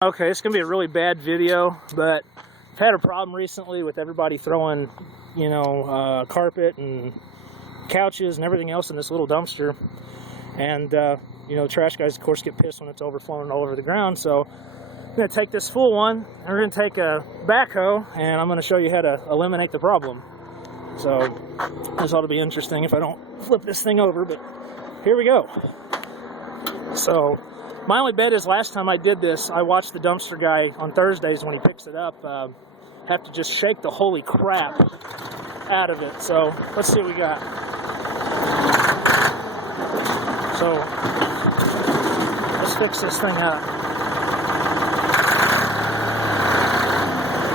Okay, it's gonna be a really bad video, but I've had a problem recently with everybody throwing, you know, carpet and couches and everything else in this little dumpster. And, you know, trash guys, of course, get pissed when it's overflowing all over the ground. So I'm gonna take this full one, and we're gonna take a backhoe, and I'm gonna show you how to eliminate the problem. So this ought to be interesting if I don't flip this thing over, but here we go. So my only bet is last time I did this, I watched the dumpster guy on Thursdays when he picks it up have to just shake the holy crap out of it. So let's see what we got. So let's fix this thing up.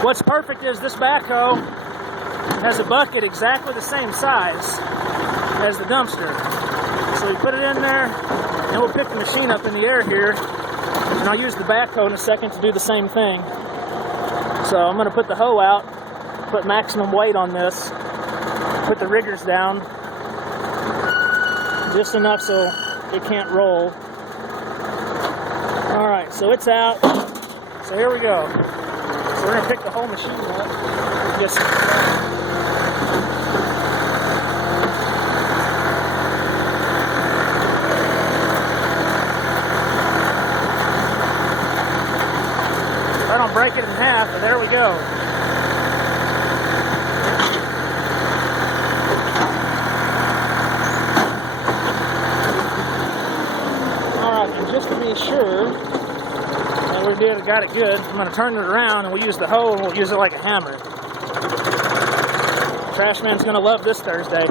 What's perfect is this backhoe has a bucket exactly the same size as the dumpster. So we put it in there, and we'll pick the machine up in the air here, and I'll use the backhoe in a second to do the same thing. So I'm going to put the hoe out, put maximum weight on this, put the riggers down, just enough so it can't roll. Alright, so it's out. So here we go. So we're going to pick the whole machine up. Get some I don't break it in half, but there we go. Alright, and just to be sure that we got it good, I'm going to turn it around and we'll use the hoe and we'll use it like a hammer. Trash man's going to love this Thursday.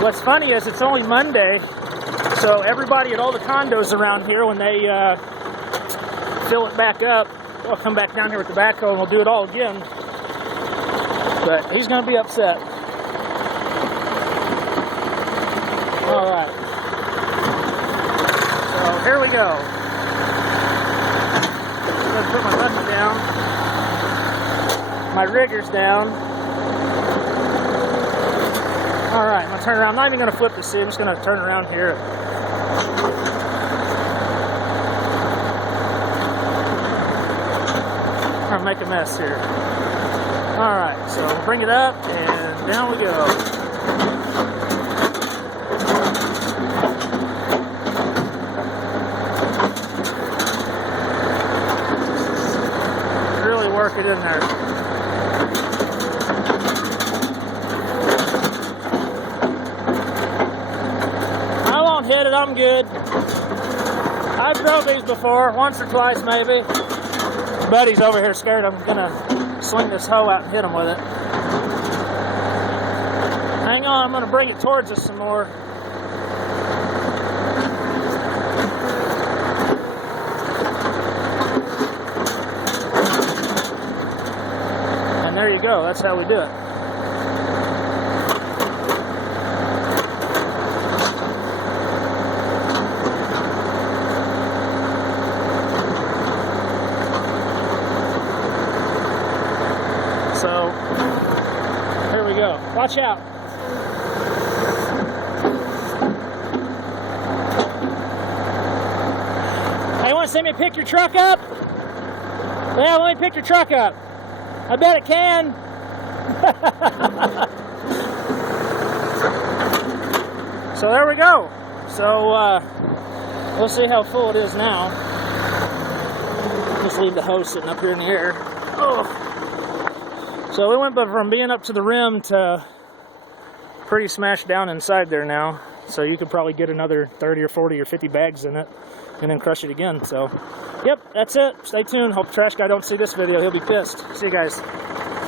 What's funny is it's only Monday, so everybody at all the condos around here, when they fill it back up, I'll come back down here with the backhoe and we'll do it all again. But he's going to be upset. Alright. So here we go. I'm going to put my bucket down. My riggers down. Alright, I'm going to turn around. I'm not even going to flip the seat. I'm just going to turn around here. I'm going to make a mess here. Alright, so we'll bring it up, and down we go. Really work it in there. I won't hit it, I'm good. I've drove these before, once or twice maybe. Buddy's over here scared I'm gonna swing this hoe out and hit him with it. Hang on, I'm gonna bring it towards us some more. And there you go, that's how we do it. So, here we go. Watch out. Hey, you want to see me pick your truck up? Yeah, let me pick your truck up. I bet it can. So there we go. So, we'll see how full it is now. Just leave the hose sitting up here in the air. Oh. So we went from being up to the rim to pretty smashed down inside there now. So you could probably get another 30 or 40 or 50 bags in it and then crush it again. So, yep, that's it. Stay tuned. Hope the trash guy don't see this video. He'll be pissed. See you guys.